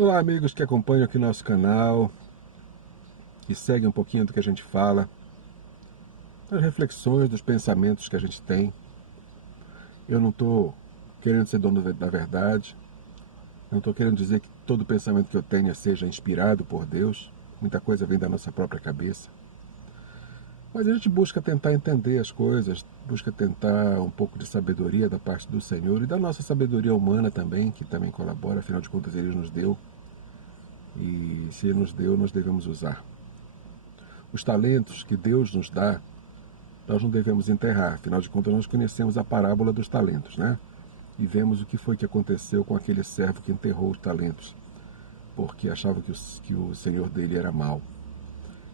Olá, amigos que acompanham aqui nosso canal, que seguem um pouquinho do que a gente fala, das reflexões, dos pensamentos que a gente tem. Eu não estou querendo ser dono da verdade, não estou querendo dizer que todo pensamento que eu tenha seja inspirado por Deus, muita coisa vem da nossa própria cabeça. Mas a gente busca tentar entender as coisas, busca tentar um pouco de sabedoria da parte do Senhor e da nossa sabedoria humana também, que também colabora, afinal de contas Ele nos deu, e se Ele nos deu, nós devemos usar. Os talentos que Deus nos dá, nós não devemos enterrar. Afinal de contas, nós conhecemos a parábola dos talentos, né? E vemos o que foi que aconteceu com aquele servo que enterrou os talentos, porque achava que o senhor dele era mau.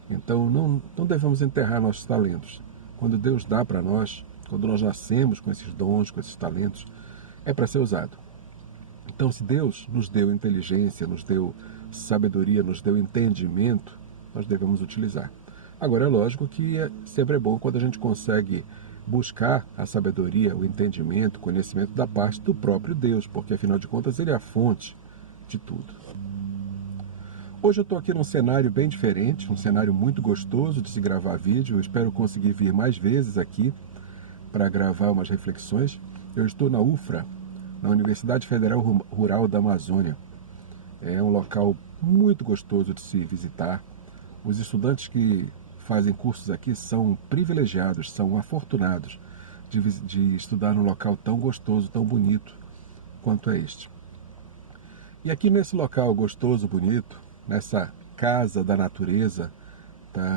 Então, não devemos enterrar nossos talentos. Quando Deus dá para nós, quando nós nascemos com esses dons, com esses talentos, é para ser usado. Então, se Deus nos deu inteligência, nos deu sabedoria, nos deu entendimento, nós devemos utilizar. Agora, é lógico que sempre é bom quando a gente consegue buscar a sabedoria, o entendimento, o conhecimento da parte do próprio Deus, porque afinal de contas Ele é a fonte de tudo. Hoje eu estou aqui num cenário bem diferente, um cenário muito gostoso de se gravar vídeo. Eu espero conseguir vir mais vezes aqui para gravar umas reflexões. Eu estou na UFRA, na Universidade Federal Rural da Amazônia. É um local muito gostoso de se visitar. Os estudantes que fazem cursos aqui são privilegiados, são afortunados de estudar num local tão gostoso, tão bonito quanto é este. E aqui nesse local gostoso, bonito, nessa casa da natureza,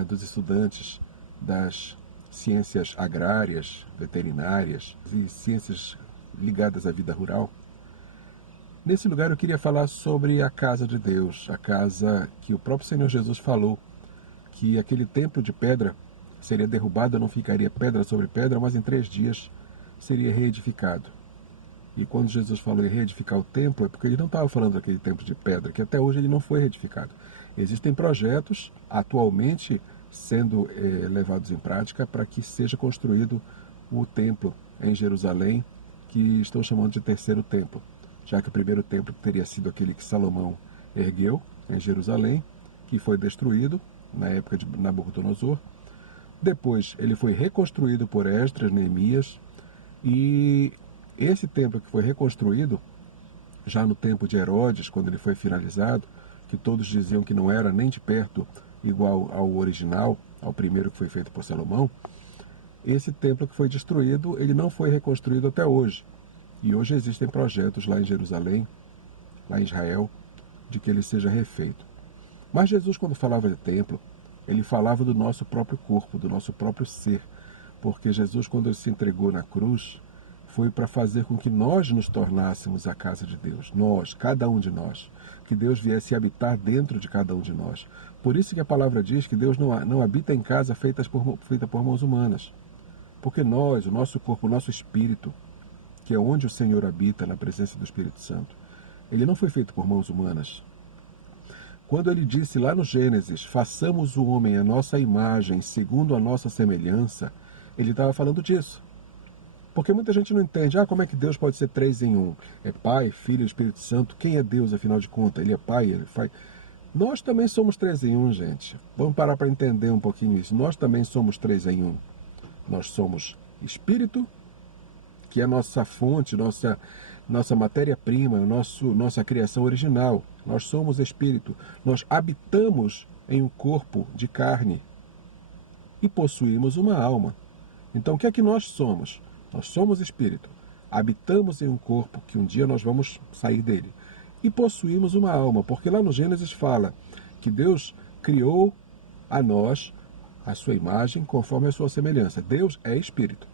dos estudantes das ciências agrárias, veterinárias e ciências ligadas à vida rural, nesse lugar eu queria falar sobre a casa de Deus, a casa que o próprio Senhor Jesus falou, que aquele templo de pedra seria derrubado, não ficaria pedra sobre pedra, mas em 3 dias seria reedificado. E quando Jesus falou em reedificar o templo, é porque ele não estava falando daquele templo de pedra, que até hoje ele não foi reedificado. Existem projetos atualmente sendo levados em prática para que seja construído o templo em Jerusalém, que estão chamando de terceiro templo, já que o primeiro templo teria sido aquele que Salomão ergueu em Jerusalém, que foi destruído na época de Nabucodonosor. Depois ele foi reconstruído por Esdras, Neemias, e esse templo que foi reconstruído, já no tempo de Herodes, quando ele foi finalizado, que todos diziam que não era nem de perto igual ao original, ao primeiro que foi feito por Salomão, esse templo que foi destruído, ele não foi reconstruído até hoje. E hoje existem projetos lá em Jerusalém, lá em Israel, de que ele seja refeito. Mas Jesus, quando falava de templo, ele falava do nosso próprio corpo, do nosso próprio ser, porque Jesus, quando ele se entregou na cruz, foi para fazer com que nós nos tornássemos a casa de Deus, nós, cada um de nós, que Deus viesse habitar dentro de cada um de nós. Por isso que a palavra diz que Deus não habita em casa feita por mãos humanas, porque nós, o nosso corpo, o nosso espírito, que é onde o Senhor habita, na presença do Espírito Santo, ele não foi feito por mãos humanas. Quando ele disse lá no Gênesis, façamos o homem à nossa imagem, segundo a nossa semelhança, ele estava falando disso. Porque muita gente não entende, como é que Deus pode ser 3 em 1? É Pai, Filho e Espírito Santo. Quem é Deus, afinal de contas? Ele é Pai, ele faz... Nós também somos 3 em 1, gente. Vamos parar para entender um pouquinho isso. Nós também somos 3 em 1. Nós somos Espírito, que é a nossa fonte, nossa matéria-prima, nossa criação original. Nós somos Espírito. Nós habitamos em um corpo de carne e possuímos uma alma. Então, o que é que nós somos? Nós somos Espírito. Habitamos em um corpo que um dia nós vamos sair dele. E possuímos uma alma, porque lá no Gênesis fala que Deus criou a nós a sua imagem conforme a sua semelhança. Deus é Espírito.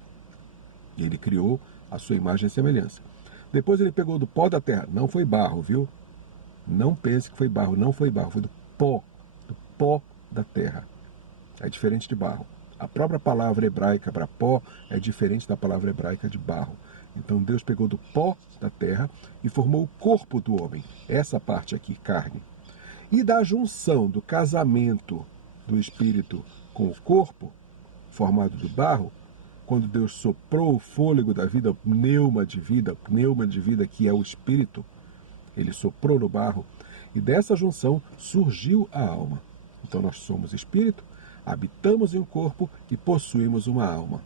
Ele criou a sua imagem e semelhança. Depois ele pegou do pó da terra. Não foi barro, viu? Não pense que foi barro. Não foi barro. Foi do pó da terra. É diferente de barro. A própria palavra hebraica para pó é diferente da palavra hebraica de barro. Então Deus pegou do pó da terra e formou o corpo do homem. Essa parte aqui, carne. E da junção do casamento do espírito com o corpo, formado do barro, quando Deus soprou o fôlego da vida, o pneuma de vida que é o espírito, ele soprou no barro, E dessa junção surgiu a alma. Então nós somos espírito, habitamos em um corpo e possuímos uma alma.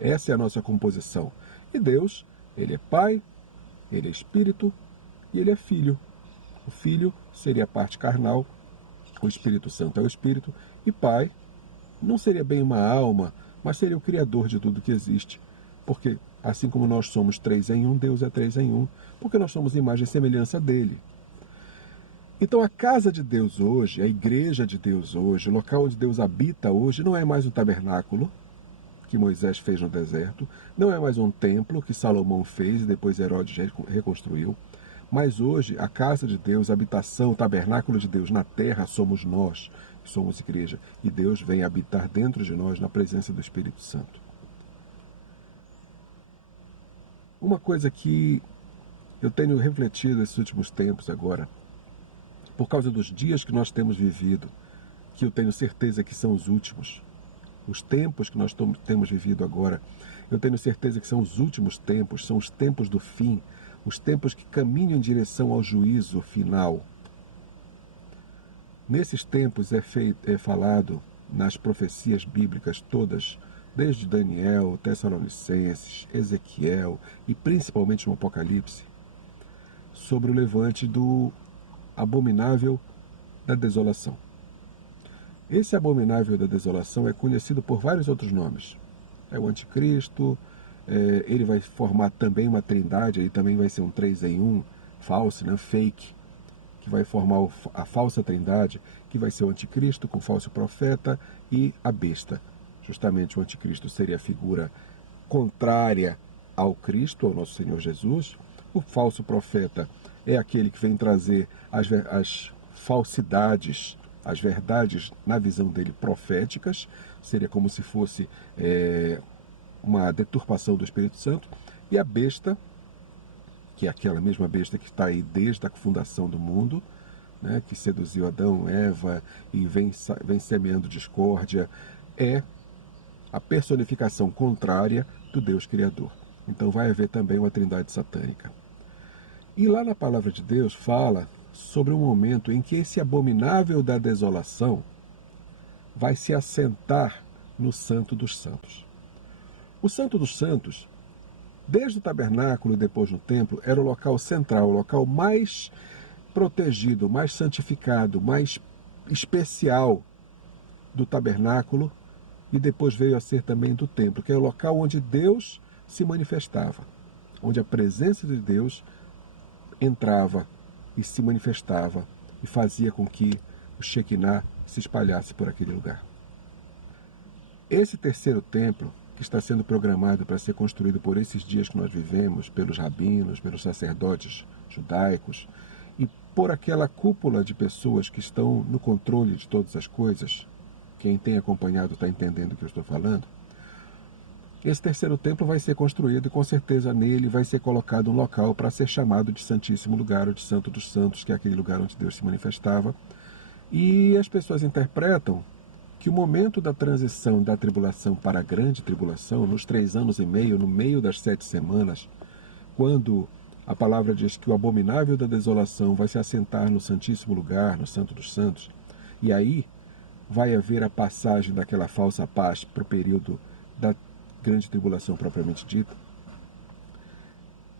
Essa é a nossa composição. E Deus, Ele é Pai, Ele é Espírito e Ele é Filho. O Filho seria a parte carnal, o Espírito Santo é o Espírito, e Pai não seria bem uma alma, mas seria o Criador de tudo que existe. Porque assim como nós somos três em um, Deus é três em um, porque nós somos imagem e semelhança dele. Então a casa de Deus hoje, a igreja de Deus hoje, o local onde Deus habita hoje, não é mais um tabernáculo que Moisés fez no deserto, não é mais um templo que Salomão fez e depois Herodes reconstruiu, mas hoje a casa de Deus, a habitação, o tabernáculo de Deus na terra somos nós, que somos igreja, e Deus vem habitar dentro de nós na presença do Espírito Santo. Uma coisa que eu tenho refletido nesses últimos tempos agora, por causa dos dias que nós temos vivido, que eu tenho certeza que são os últimos, os tempos que nós temos vivido agora, eu tenho certeza que são os últimos tempos, são os tempos do fim, os tempos que caminham em direção ao juízo final. Nesses tempos é falado nas profecias bíblicas todas, desde Daniel, Tessalonicenses, Ezequiel e principalmente no Apocalipse, sobre o levante do abominável da desolação. Esse abominável da desolação é conhecido por vários outros nomes. É o anticristo, ele vai formar também uma trindade, ele também vai ser um 3 em 1, falso, né, fake, que vai formar a falsa trindade, que vai ser o anticristo com o falso profeta e a besta. Justamente o anticristo seria a figura contrária ao Cristo, ao nosso Senhor Jesus. O falso profeta é aquele que vem trazer as falsidades, as verdades na visão dele proféticas, seria como se fosse uma deturpação do Espírito Santo, e a besta, que é aquela mesma besta que está aí desde a fundação do mundo, né, que seduziu Adão, Eva e vem semeando discórdia, é a personificação contrária do Deus Criador. Então vai haver também uma trindade satânica. E lá na palavra de Deus fala sobre um momento em que esse abominável da desolação vai se assentar no Santo dos Santos. O Santo dos Santos, desde o tabernáculo e depois no templo, era o local central, o local mais protegido, mais santificado, mais especial do tabernáculo e depois veio a ser também do templo, que é o local onde Deus se manifestava, onde a presença de Deus entrava e se manifestava e fazia com que o Shekinah se espalhasse por aquele lugar. Esse terceiro templo, que está sendo programado para ser construído por esses dias que nós vivemos, pelos rabinos, pelos sacerdotes judaicos e por aquela cúpula de pessoas que estão no controle de todas as coisas, quem tem acompanhado está entendendo o que eu estou falando, esse terceiro templo vai ser construído e com certeza nele vai ser colocado um local para ser chamado de Santíssimo Lugar, ou de Santo dos Santos, que é aquele lugar onde Deus se manifestava. E as pessoas interpretam que o momento da transição da tribulação para a grande tribulação, nos 3 anos e meio, no meio das 7 semanas, quando a palavra diz que o abominável da desolação vai se assentar no Santíssimo Lugar, no Santo dos Santos, e aí vai haver a passagem daquela falsa paz para o período da grande tribulação propriamente dita,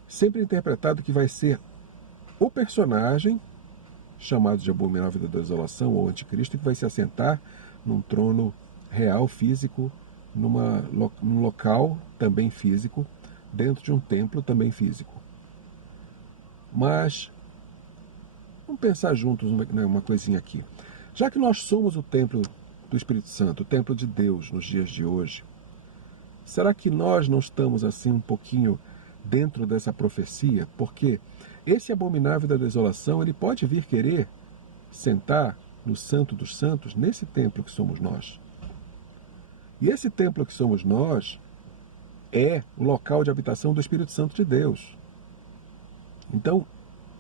sempre interpretado que vai ser o personagem chamado de abominável da desolação ou anticristo que vai se assentar num trono real, físico, num local também físico, dentro de um templo também físico. Mas vamos pensar juntos uma coisinha aqui. Já que nós somos o templo do Espírito Santo, o templo de Deus nos dias de hoje, será que nós não estamos assim um pouquinho dentro dessa profecia? Porque esse abominável da desolação, ele pode vir querer sentar no Santo dos Santos, nesse templo que somos nós. E esse templo que somos nós é o local de habitação do Espírito Santo de Deus. Então,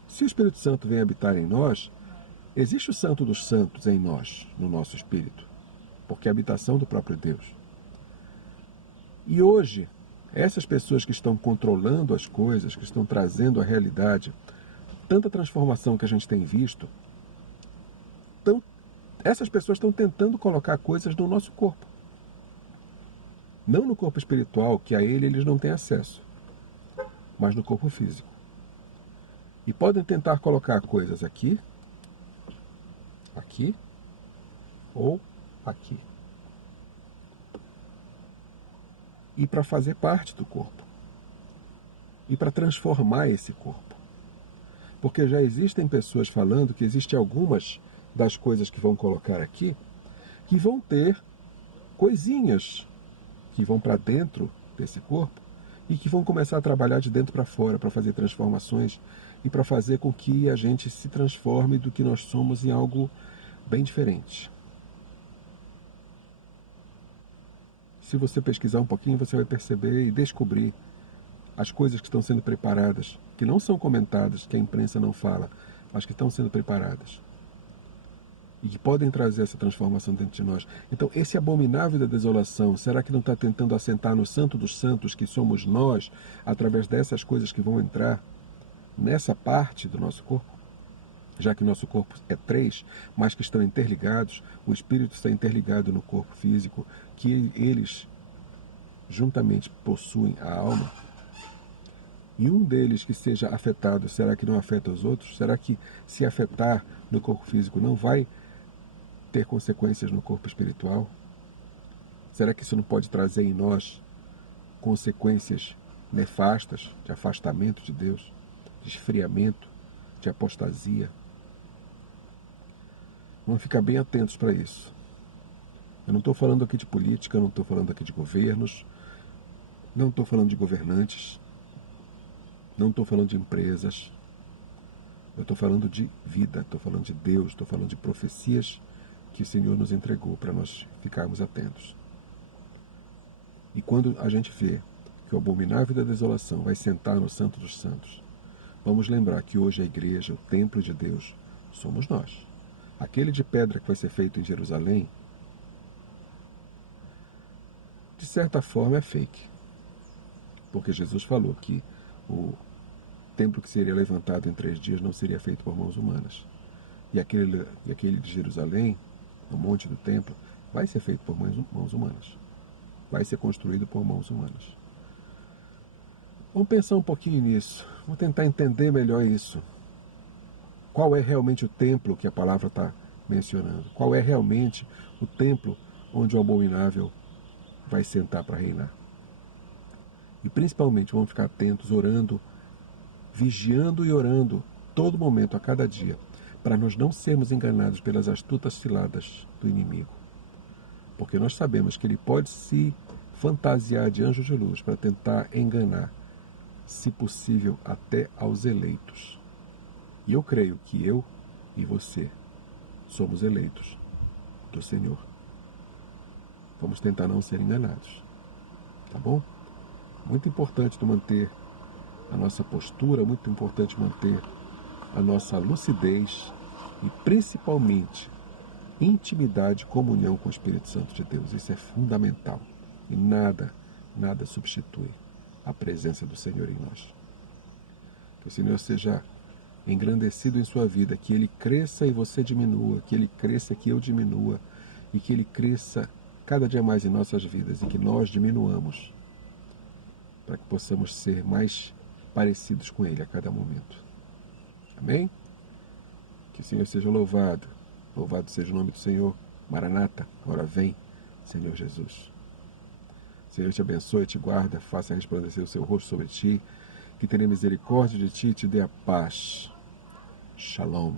se o Espírito Santo vem habitar em nós, existe o Santo dos Santos em nós, no nosso espírito, porque é a habitação do próprio Deus. E hoje, essas pessoas que estão controlando as coisas, que estão trazendo à realidade tanta transformação que a gente tem visto, essas pessoas estão tentando colocar coisas no nosso corpo. Não no corpo espiritual, que a ele eles não têm acesso, mas no corpo físico. E podem tentar colocar coisas aqui, aqui ou aqui. E para fazer parte do corpo. E para transformar esse corpo. Porque já existem pessoas falando que existem algumas das coisas que vão colocar aqui que vão ter coisinhas que vão para dentro desse corpo e que vão começar a trabalhar de dentro para fora para fazer transformações e para fazer com que a gente se transforme do que nós somos em algo bem diferente. Se você pesquisar um pouquinho, você vai perceber e descobrir as coisas que estão sendo preparadas, que não são comentadas, que a imprensa não fala, mas que estão sendo preparadas. E que podem trazer essa transformação dentro de nós. Então, esse abominável da desolação, será que não está tentando assentar no Santo dos Santos, que somos nós, através dessas coisas que vão entrar nessa parte do nosso corpo? Já que nosso corpo é 3, mas que estão interligados, o espírito está interligado no corpo físico, que eles juntamente possuem a alma. E um deles que seja afetado, será que não afeta os outros? Será que se afetar no corpo físico não vai ter consequências no corpo espiritual? Será que isso não pode trazer em nós consequências nefastas de afastamento de Deus, de esfriamento, de apostasia? Vamos ficar bem atentos para isso. Eu não estou falando aqui de política, não estou falando aqui de governos, não estou falando de governantes, não estou falando de empresas, eu estou falando de vida, estou falando de Deus, estou falando de profecias que o Senhor nos entregou para nós ficarmos atentos. E quando a gente vê que o abominável da desolação vai sentar no Santo dos Santos, vamos lembrar que hoje a igreja, o templo de Deus, somos nós. Aquele de pedra que vai ser feito em Jerusalém, de certa forma é fake. Porque Jesus falou que o templo que seria levantado em 3 dias não seria feito por mãos humanas. E aquele de Jerusalém, no monte do templo, vai ser feito por mãos humanas. Vai ser construído por mãos humanas. Vamos pensar um pouquinho nisso. Vamos tentar entender melhor isso. Qual é realmente o templo que a palavra está mencionando? Qual é realmente o templo onde o abominável vai sentar para reinar? E principalmente vamos ficar atentos, orando, vigiando e orando todo momento, a cada dia, para nós não sermos enganados pelas astutas ciladas do inimigo. Porque nós sabemos que ele pode se fantasiar de anjo de luz para tentar enganar, se possível, até aos eleitos. E eu creio que eu e você somos eleitos do Senhor. Vamos tentar não ser enganados. Tá bom? Muito importante manter a nossa postura, muito importante manter a nossa lucidez e principalmente intimidade, comunhão com o Espírito Santo de Deus. Isso é fundamental. E nada substitui a presença do Senhor em nós. Que o Senhor seja engrandecido em sua vida, que Ele cresça e você diminua, que Ele cresça e que eu diminua, e que Ele cresça cada dia mais em nossas vidas e que nós diminuamos, para que possamos ser mais parecidos com Ele a cada momento. Amém? Que o Senhor seja louvado. Louvado seja o nome do Senhor. Maranata, agora vem, Senhor Jesus. Senhor te abençoe, te guarda, faça resplandecer o seu rosto sobre ti, que tenha misericórdia de ti e te dê a paz. Shalom.